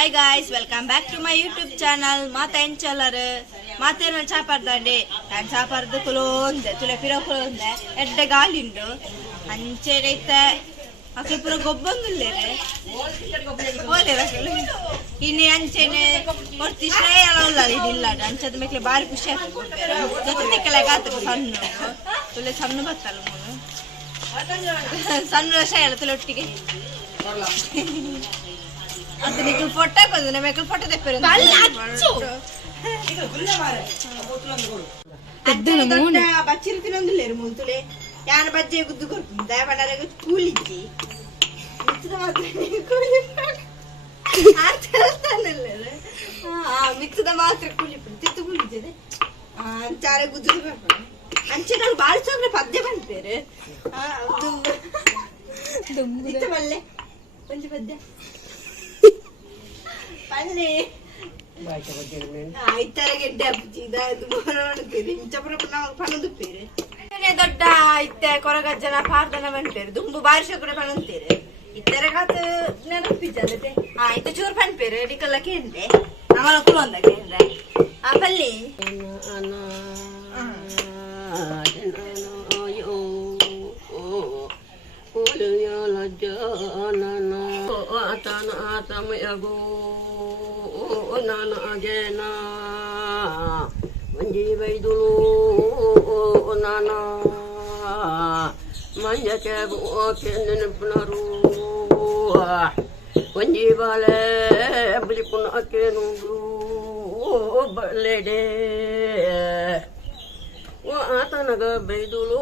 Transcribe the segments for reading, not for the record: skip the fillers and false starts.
Hi guys welcome back to my YouTube channel ಮಾತೇನ್ ಚಲರ್ ಮಾತೇನ ಚಾಪರ್ದಂಡೆ ನಾನು ಚಾಪರ್ದು ಕುಲೋಂದೆ ತುಲೆ ಪಿರಕುಲೋಂದೆ ಎಡ್ಡೆ ಗಾಲಿಂಡು ಅಂಚೆಡೈತೆ ಅಕಲ್ ಪುರ ಗೊಬ್ಬೊಂದುಲ್ಲೇರೆ ಓಲೇರ ಇನ್ನಿ ಅಂಚೆನೆ ಕೊರ್ತಿ ಶ್ರೇಯಲ ಉಳ್ಳಾలి ಇದಿಲ್ಲಾಡ ಅಂಚದ ಮೇಕ್ಲೆ ಬಾರಿ ಖುಷಿ ಆಗ್ತದೆ ಜೊತೆ ನಿಕ್ಕಲೆ ಗಾತ ಸಣ್ಣ ತುಲೆ ಸಣ್ಣ ಬತ್ತಲ್ಲ ಮೂನು ಸಣ್ಣ ಶ್ರೇಯಲ ತುಲೆ ಒಟ್ಟಿಗೆ ಅದು ನಿಕ್ಕು ಫೋಟೋ ಬಂದು ನಮಗೆ ಫೋಟೋ ತೆಪ್ಪರು ಬಚ್ಚಿರು ತಿನ್ನೊಂದಿಲ್ಲೇರು ಮುಂತುಲೆ ಯಾನ ಬಜ್ಜೆ ಗುದ್ದು ಕೊಡ್ತೀನಿ ದಯಪಡಾರೆ ಕೂಲಿಜ್ಜಿ ಮಿಕ್ಸದ ಮಾತ್ರ ಕೂಲಿ ತಿತ್ತು ಕೂಲಿಜ್ಜದೆ ಅಂಚಾರೆ ಗುದ್ದು ಅಂಚೆ ನಾನು ಬಾಳಿ ಚೋಕ್ರೆ ಪದ್ಯ ಬಂದ್ಬೇರೆ ಮಲ್ಲೆ ಒಂಜಿ ಪದ್ಯ ಪಲ್ಲೆ ಇತ್ತರ ಗೆಡ್ಡೆ ಹಬ್ಬಿ ಪಣದುಪ್ಪೇರೆ ದೊಡ್ಡ ಇತ್ತೆ ಕೊರಗಜ್ಜನ ಪಾರ್ದನ ಬಂದ್ಪೇರು ದುಂಬು ಬಾರಿಶ ಕೂಡ ಪಣಂತೀರೆ ಇತ್ತರ ಕಾತ ನೆನಪಿಜ್ಜೆ ಇತ್ತ ಚೂರು ಪಣ್ಪೇರು ಅಡಿಕಲ್ಲ ಕೇಂದ್ರೆ ನಮ್ಮನ ಕುಲೊಂದ ಕೇಂದ್ರೆ ಆ ಪಲ್ಲಿ ಸಮಯಗೋ ನನಗೇನ ಮಂಜಿ ಬೈದುಳು ನಾನ ಮಂಜಕ್ಕೆ ನೆನಪಿನರು ಒಂಜಿ ಬಾಲೆ ಬಲಿಪುನಕೇನು ಬಲ್ಲೆಡೆ ಆತನಗ ಬೈದುಳು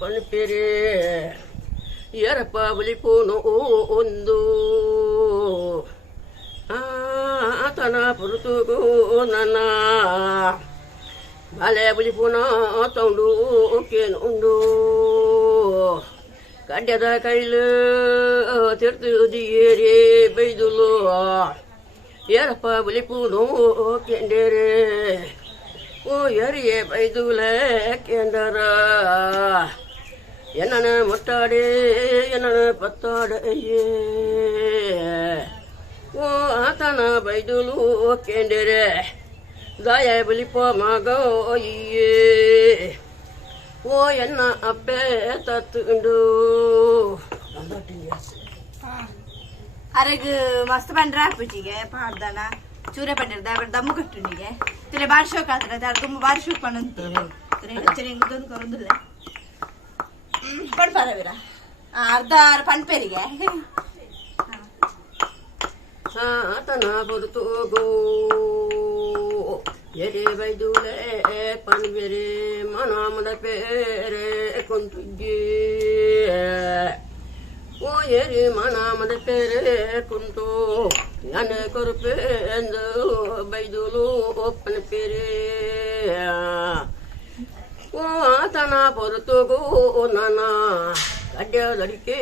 ಪನ್ಪೆರೆ ಎರಪ ಬಲಿಪುನು ಒಂದು ಆತನ ಪುರುತುಗೂ ನನ್ನ ಬಾಲೆ ಬಲಿಪುನ ತೌಂಡು ಕೇನುಂಡು ಕಡ್ಯದ ಕೈಲು ತಿರ್ತಿಯೇರಿ ಬೈದುಲು ಎರಪ ಬಲಿಪುನು ಕೆಂಡೇರೆ ಓ ಎರಿಯೇ ಬೈದುಲೆ ಕೆಂಡರ ಎನ್ನ ಮುಟ್ಟಾಡೆ ಎನ್ನ ಪತ್ತಾಡೆಯೇ ಓ ಆತನ ಬೈದುಲು ಕೆಂಡರೆ ದಾಯ ಬಲಿಪ ಮಗಯೇ ಓ ಎನ್ನ ಅಪ್ಪೆ ತತ್ತುಂಡು ಅರೆಗ್ ಮಸ್ತ್ ಬಂಡ್ರ ಪೂಜಿಗೆ ಪಾಡ್ದನ ಚೂರೆ ಪಂಡಿರ್ದ ದಮ್ಮು ಕಟ್ಟುನಿಗೆ ತಿಲೆ ಬಾರಿ ಶೋಕ್ ಆದ್ರೆ ಅದ್ರ ತುಂಬ ಬಾರಿ ಶೋಕ್ ಪಣ್ಣಂತೀವಿ ಕೊರೊಂದಿಲ್ಲ ಪಡ್ಪಾರವೀರ ಅರ್ಧ ಪಣ್ಪೇರಿಗೆ ಆತನ ಬರುತ್ತೋಗೋ ಎರೆ ಬೈದುಲೆ ಪನ್ಬೇರೆ ಮನಾಮದ ಪೇರೆ ಕುಂತುಜ್ಜಿ ಓ ಎರಿ ಮನಾಮದ ಪೇರೆ ಕುಂತು ನನ್ನ ಕೊರಪೆ ಎಂದು ಬೈದುಲು ಪನ್ಪೇರೆ ಓ ಆತನ ಬರುತ್ತೋಗೋ ನನ್ನ ಅಡ್ಡದಡಿಕೆ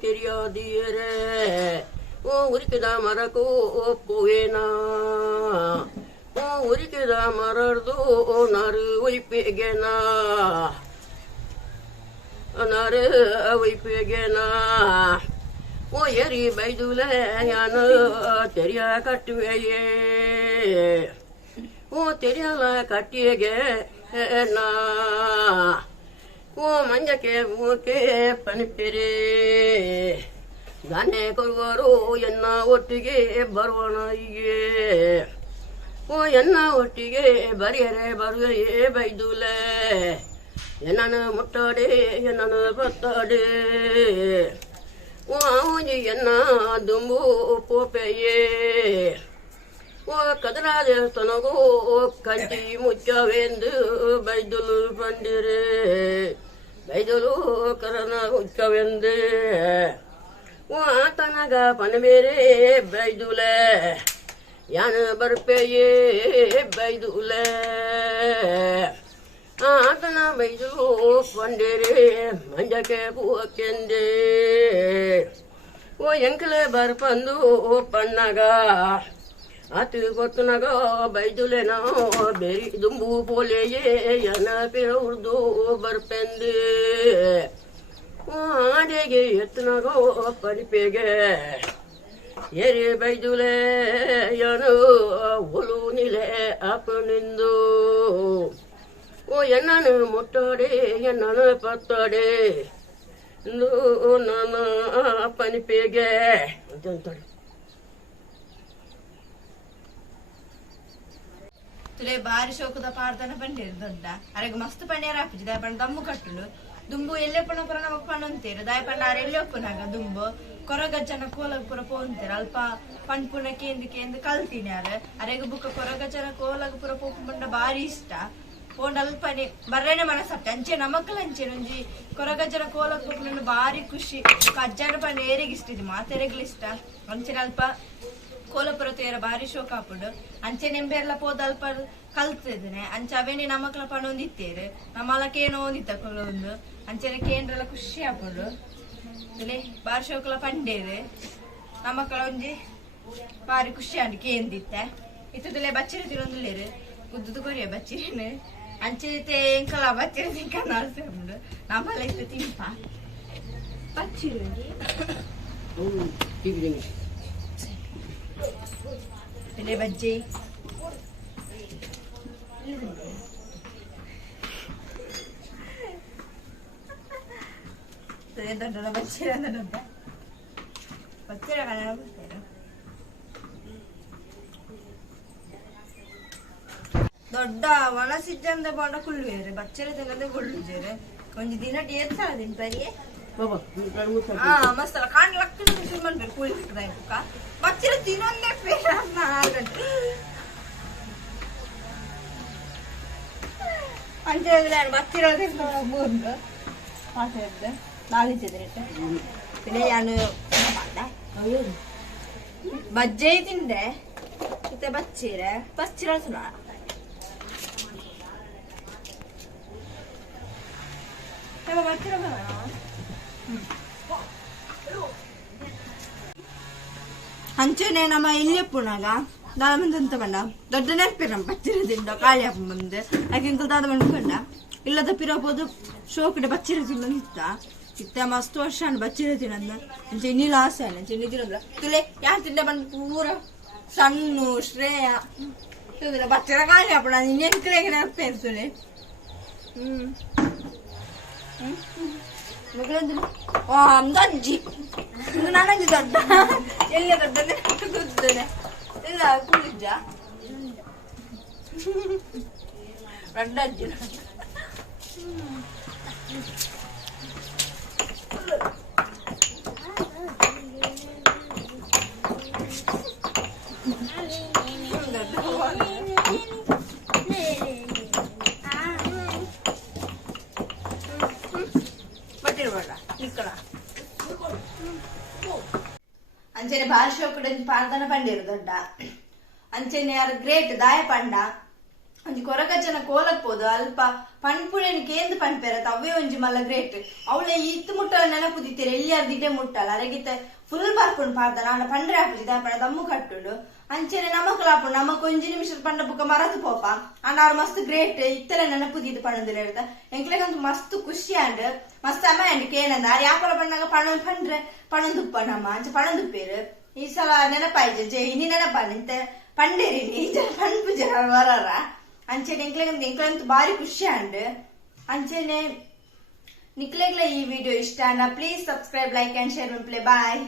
ತಿರಿಯಾದಿಯರೆ ಓ ಉರಿಕಿದ ಮರಕೋ ಪುವೇನ ಓ ಉರಿಕಿದ ಮರರ್ದು ನರು ಒಯ್ಪೆಗೆನ ನರು ಒಯ್ಪೆಗೆನ ಓ ಎರಿ ಬೈದುಲೆ ಯಾನ ತೆರಿಯ ಕಟ್ಟುವೆಯೇ ಓ ತೆರಿಯಲ ಕಟ್ಟಿಗೆ ನಾ ಓ ಮಂಜಕ್ಕೆ ಮೂಕೆ ಪನಿಪಿರೆ ಗಾನೆ ಕೊಡುವರು ಎನ್ನ ಒಟ್ಟಿಗೆ ಬರುವಣ ಹೀಗೆ ಓ ಎನ್ನ ಒಟ್ಟಿಗೆ ಬರಿಯರೆ ಬರುವೆಯೇ ಬೈದುಲೆ ಎನ್ನನ ಮುಟ್ಟಾಡೆ ಎನ್ನನ ಬತ್ತಾಡೆ ಓ ಅವಜಿ ಎನ್ನ ದುಂಬು ಪೋಪೆಯೇ ಓ ಕದರ ದೇವಸ್ಥಾನಗೋ ಕಂಚಿ ಮುಚ್ಚವೆಂದು ಬೈದುಲು ಬಂದಿರೆ ಬೈದುಲು ಕರನ ಮುಚ್ಚವೆಂದೇ ಓ ಆತನಗ ಪನ್ಬೇರೆ ಬೈದುಲೆ ಯಾನ ಬರ್ಪೆಯೇ ಬೈದುಲೆ ಆತನ ಬೈದುಲು ಪಂಡೇರೆ ಮಂಜಕ್ಕೆ ಪೂಕೆಂದೆ ಓ ಎಂಕಲೆ ಬರ್ಪಂದು ಪಣ್ಣಗ ಆತು ಗೊತ್ತುನಗ ಬೈದುಲೆನೋ ಬೇರಿ ದುಂಬು ಪೋಲೆಯೇ ಯನ ಪಿರ ಉರ್ದು ಬರ್ಪೆಂದೆ ಆಡೆಗೆ ಎತ್ತನಗೋ ಪರಿಪೆಗೆ ಎರೆ ಬೈದುಲೆ ಯನು ಒಲು ನಿಲೆ ಅಪನಿಂದು ಓ ಎನ್ನನು ಮುಟ್ಟಡೆ ಎನ್ನನು ಪತ್ತಡೆ ನನ್ನ ಪನಿಪೇಗೆ ಅಂತಂತಾರೆ ತುಲೆ ಬಾರಿ ಶೋಕದ ಪಾಡ್ತಾನ ಪಂಡೇರು ದೊಡ್ಡ ಅರೆಗೆ ಮಸ್ತ್ ಪಂಡ್ಯಾರ ಹಾಪಿಜಿ ದಾಯ ಪಂಡ ದಮ್ಮು ಕಟ್ಟುಡು ದುಂಬು ಎಲ್ಲೇ ಪುಣ ಪುರ ನಮಗ್ ಪಣ್ಣಂತೀರು ದಾಯ ಪಂಡ ಆರ ಎಲ್ಲೇ ಒಪ್ಪುನಾಗ ದುಂಬು ಕೊರಗಜ್ಜನ ಕೋಲಗ ಪುರ ಪೋಂತೀರ ಅಲ್ಪ ಪಣ್ಪುನ ಕೇಂದ್ರ ಕಲ್ತೀನಿ ಯಾರ ಅರೆಗೆ ಬುಕ್ಕ ಕೊರಗಜ್ಜನ ಕೋಲಗ ಪುರ ಪೋಪು ಪಂಡ ಬಾರಿ ಇಷ್ಟ ಪೋಂಡ ಅಲ್ಪನೆ ಬರ್ರೇನೆ ಮನಸ್ಸಪ್ಪ ಅಂಚೆ ನಮಕ್ಕಲ ಅಂಚೆ ಒಂಜಿ ಕೊರಗಜ್ಜನ ಕೋಲಗ ಪೋಪು ಬಾರಿ ಖುಷಿ ಅಜ್ಜನ ಪಂಡ ಏರೆಗೆ ಇಷ್ಟ ಇದು ಮಾತೆರೆಗ್ಲ ಇಷ್ಟ ಅಂಚೆನ ಅಲ್ಪ ಕೋಲಪುರ ತೇರ ಬಾರಿ ಶೋಕ ಹಾಪುಡು ಅಂಚೆ ನೆಂಬೆರ್ಲ ಪೋದ ಅಲ್ಪ ಕಲ್ತಿದ್ದೇನೆ ಅಂಚೆ ಅವೇನೆ ನಮ್ಮಕ್ಲ ಪಣ ಒಂದಿತ್ತೇರು ನಮ್ಮಲಕೇನೋ ಒಂದಿತ್ತ ಕೊಲೊಂದು ಅಂಚೆನ ಕೇಂದ್ರೆಲ್ಲ ಖುಷಿ ಹಾಪುಡು ಇಲ್ಲೇ ಬಾರಿ ಶೋಕಲ ಪಂಡೇರು ನಮ್ಮಕ್ಳ ಒಂಜಿ ಬಾರಿ ಖುಷಿ ಅಂಡ್ ಕೇಂದಿತ್ತೆ ಇತ್ತದಲ್ಲೇ ಬಚ್ಚಿರ ತಿರೊಂದುಲ್ಲೇರು ಉದ್ದುದು ಕೊರಿಯ ಬಚ್ಚಿರೇನು ಅಂಚೆ ಎಂಕಲ ಬಚ್ಚಿರ ತಿಂಕ ನಾಡ್ಸೆಂಡು ನಮ್ಮಲ್ಲ ಇತ್ತು ತಿಂಪ ಬಚ್ಚಿರ ಇಲ್ಲೇ ಬಜ್ಜಿ ದೊಡ್ಡ ಬಚ್ಚಿರ ದೊಡ್ಡ ಬಚ್ಚಿರ ದೊಡ್ಡ ಒಣಸಿದ್ದಂದ ಬಾಂಡ ಕುಳ್ಳುವೇರೆ ಬಚ್ಚರ ತೆಗದೆ ಕೊಳ್ಳುಜೇರೆ ಒಂಜಿ ದಿನ ಟೇರ್ ಸಾಲದಿನ್ ಬರಿಯೇ ಮಸ್ತಲ್ಲ ಕಾಂಡ್ ಲಕ್ಕನ ಮಾಡ್ಬೇಕು ಕೂಲಿ ಸಿಕ್ಕದ ಬಚ್ಚರ ತಿನ್ನೊಂದೇ ಅಂಚೆ ಬಚ್ಚಿರ ಮೂರ್ದು ಪಾಸೆ ನಾಲಿಸಿದ್ರೆ ನಾನು ಬಜ್ಜೆ ತಿಂದೆ ಮತ್ತೆ ಬಚ್ಚಿರ ಸುಲ ಅಂಚೆನೆ ನಮ್ಮ ಇಲ್ಲಿ ಪುಣಗ ದಾದ ಬಂಡ ದೊಡ್ಡ ನೆನಪಿರ ಬಚ್ಚಿರದಿಂದ ಕಾಳಿ ಹಬ್ಬ ಬಂದು ಯಾಕೆ ದಾದ ಬಂಡ್ಕೊಂಡ ಇಲ್ಲದ ಪಿರಬೋದು ಶೋಕಡೆ ಬಚ್ಚಿರ ತಿನ್ನೋದಿತ್ತ ಇತ್ತ ಮಸ್ತ್ ವರ್ಷ ಬಚ್ಚಿರ ತಿನ್ನೋದ ಅಂಚೆ ನೀಲ ಆಸೆ ಅಂಚೆ ನಿದಿರೋದ್ರ ತುಲೆ ಯಾರು ತಿಂದ ಬಂದು ಪೂರ ಸಣ್ಣ ಶ್ರೇಯ ಬಚ್ಚಿರ ಕಾಳಿ ಹಬ್ಬ ನೆನ್ಕಲೆಗೆ ನೆನಪೇರು ತುಲೆ ಅಂಜಿ ನನಗೆ ದೊಡ್ಡ ಎಲ್ಲ ದೊಡ್ಡನೆ ಕೂದ್ದೇನೆ ಇಲ್ಲ ಕೂಲಿದ್ದ ದೊಡ್ಡ ಅಜ್ಜಿ ಅಂಚೆನೆ ಬಾರಿ ಶೋಕುಡ ಪಾಡ್ದನ ಪಂಡೇರು ದೊಡ್ಡ ಅಂಚೆನೆ ಯಾರು ಗ್ರೇಟ್ ದಾಯ ಪಂಡ ಒಂಜಿ ಕೊರಗಜ್ಜನ ಕೋಲಕ್ ಪೋದು ಅಲ್ಪ ಪಣ್ಪುಣೆನ್ ಕೇಂದು ಪಣ್ಪೇರತ್ತ ಅವೇ ಒಂಜಿ ಮಲ್ಲ ಗ್ರೇಟ್ ಅವಳೆ ಇತ್ತು ಮುಟ್ಟಲ ನೆನಪುದಿತ್ತೀರ ಎಲ್ಲಿಯಾರು ದಿಡ್ಡೆ ಮುಟ್ಟಲ್ಲ ಅರಗಿತ್ತ ಫುಲ್ ಬರ್ಪುಂಡು ಪಾಡ್ದ ನಾಡ ಪಂಡ್ರೆ ಹಾಪುಜಿ ದಾಯ ಪಂಡ ದಮ್ಮು ಕಟ್ಟುಡು ಅಂಚೆನೆ ನಮಕ್ ಲಾಪುಂಡು ನಮಕ್ ಒಂಜಿ ನಿಮಿಷ ಪಂಡ ಬುಕ್ಕ ಮರತು ಪೋಪ ಅಂಡ ಅವ್ರು ಮಸ್ತ್ ಗ್ರೇಟ್ ಇತ್ತಲೆ ನೆನಪುದಿದ್ದು ಪಣದಿಲ್ಲ ಹೇಳ್ದ ಎಂಕ್ಲೆಗಂತೂ ಮಸ್ತ್ ಖುಷಿ ಅಂಡ್ ಮಸ್ತ್ ಅಮ್ಮ ಅಂಡ್ ಕೇನಂದ ಯಾಪಲ ಪಣ್ಣಾಗ ಪಂಡ್ರೆ ಪಣದುಪ್ಪ ನಮ್ಮ ಅಂಚೆ ಪಣದುಪ್ಪೇರು ಈ ಸಲ ನೆನಪಾಯ್ತು ಜೈ ಇನಿ ನೆನಪ ನಿಂತ ಪಂಡೇರಿ ನೀ ಪಣ್ಪು ಜನ ವರರ ಅಂಚೆನೆ ಎಂಕ್ಲೆಗಂತೂ ಬಾರಿ ಖುಷಿ ಅಂಡ್ ಅಂಚೆನೆ ನಿಕ್ಲೆಗ್ಲ ಈ ವಿಡಿಯೋ ಇಷ್ಟ ಅಂಡ please subscribe like and share ಪ್ಲೇ ಬಾಯ್.